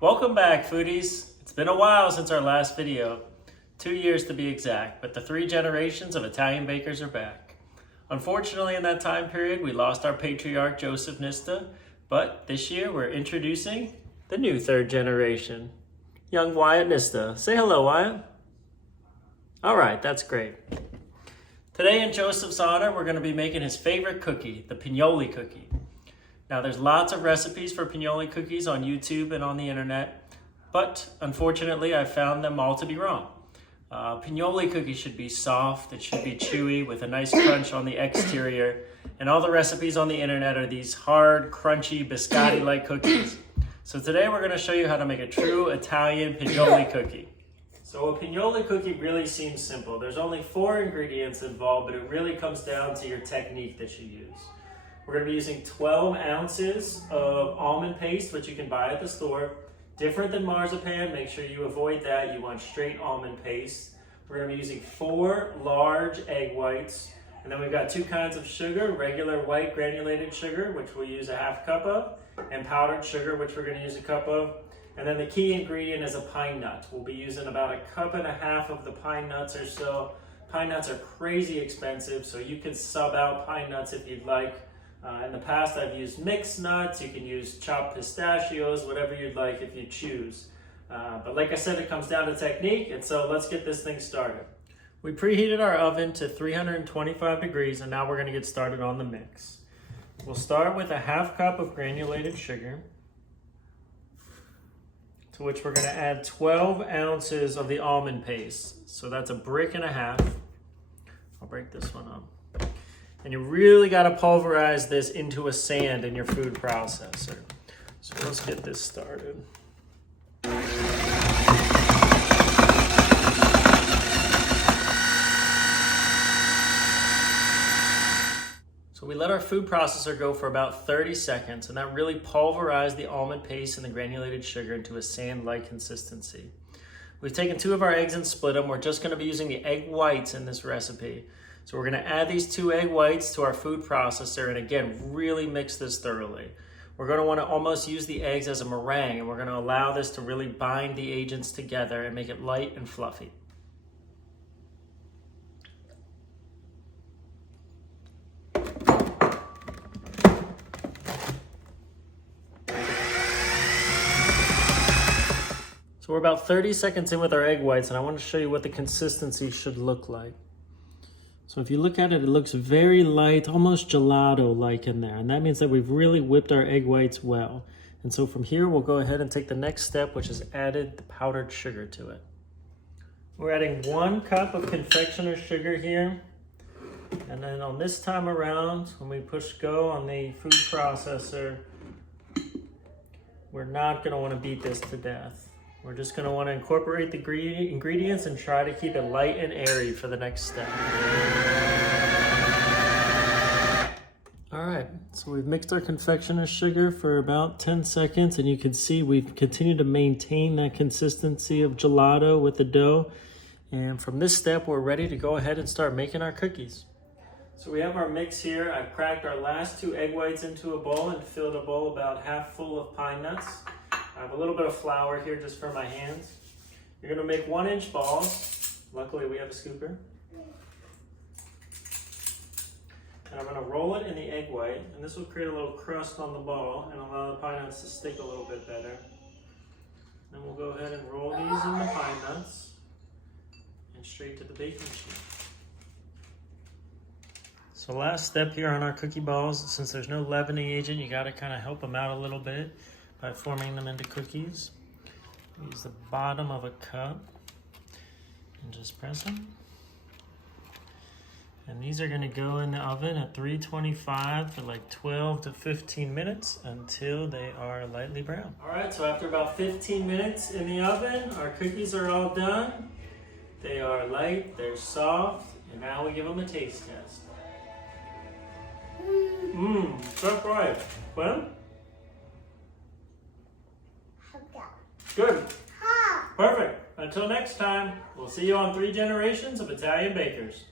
Welcome back, foodies. It's been a while since our last video, 2 years to be exact, but the 3 generations of Italian bakers are back. Unfortunately, in that time period, we lost our patriarch, Joseph Nista, but this year we're introducing the new 3rd generation, young Wyatt Nista. Say hello, Wyatt. All right, that's great. Today in Joseph's honor, we're going to be making his favorite cookie, the Pignoli cookie. Now, there's lots of recipes for Pignoli cookies on YouTube and on the internet, but unfortunately, I found them all to be wrong. Pignoli cookie should be soft, it should be chewy with a nice crunch on the exterior, and all the recipes on the internet are these hard, crunchy, biscotti-like cookies. So today we're going to show you how to make a true Italian Pignoli cookie. So a Pignoli cookie really seems simple. There's only 4 ingredients involved, but it really comes down to your technique that you use. We're going to be using 12 ounces of almond paste, which you can buy at the store. Different than marzipan, make sure you avoid that. You want straight almond paste. We're going to be using 4 large egg whites. And then we've got 2 kinds of sugar, regular white granulated sugar, which we'll use a ½ cup of, and powdered sugar, which we're going to use a cup of. And then the key ingredient is a pine nut. We'll be using about 1.5 cups of the pine nuts or so. Pine nuts are crazy expensive, so you can sub out pine nuts if you'd like. In the past, I've used mixed nuts. You can use chopped pistachios, whatever you'd like if you choose. But like I said, it comes down to technique, and so let's get this thing started. We preheated our oven to 325 degrees, and now we're going to get started on the mix. We'll start with a ½ cup of granulated sugar, to which we're going to add 12 ounces of the almond paste. So that's 1.5 bricks. I'll break this one up. And you really got to pulverize this into a sand in your food processor. So let's get this started. So we let our food processor go for about 30 seconds, and that really pulverized the almond paste and the granulated sugar into a sand-like consistency. We've taken 2 of our eggs and split them. We're just going to be using the egg whites in this recipe. So we're going to add these 2 egg whites to our food processor, and again, really mix this thoroughly. We're going to want to almost use the eggs as a meringue, and we're going to allow this to really bind the agents together and make it light and fluffy. So we're about 30 seconds in with our egg whites, and I want to show you what the consistency should look like. So if you look at it, it looks very light, almost gelato-like in there. And that means that we've really whipped our egg whites well. And so from here, we'll go ahead and take the next step, which is added the powdered sugar to it. We're adding 1 cup of confectioner's sugar here. And then on this time around, when we push go on the food processor, we're not going to want to beat this to death. We're just going to want to incorporate the ingredients and try to keep it light and airy for the next step. All right, so we've mixed our confectioner's sugar for about 10 seconds, and you can see we've continued to maintain that consistency of gelato with the dough. And from this step, we're ready to go ahead and start making our cookies. So we have our mix here. I've cracked our last 2 egg whites into a bowl and filled a bowl about half full of pine nuts. I have a little bit of flour here just for my hands. You're going to make 1-inch balls. Luckily, we have a scooper. And I'm going to roll it in the egg white, and this will create a little crust on the ball and allow the pine nuts to stick a little bit better. Then we'll go ahead and roll these in the pine nuts and straight to the baking sheet. So last step here on our cookie balls, since there's no leavening agent, you got to kind of help them out a little bit by forming them into cookies. Use the bottom of a cup and just press them. And these are going to go in the oven at 325 for like 12 to 15 minutes until they are lightly brown. All right, so after about 15 minutes in the oven, our cookies are all done. They are light, they're soft, and now we give them a taste test. That's right. Well? Good. Perfect. Until next time, we'll see you on 3 generations of Italian bakers.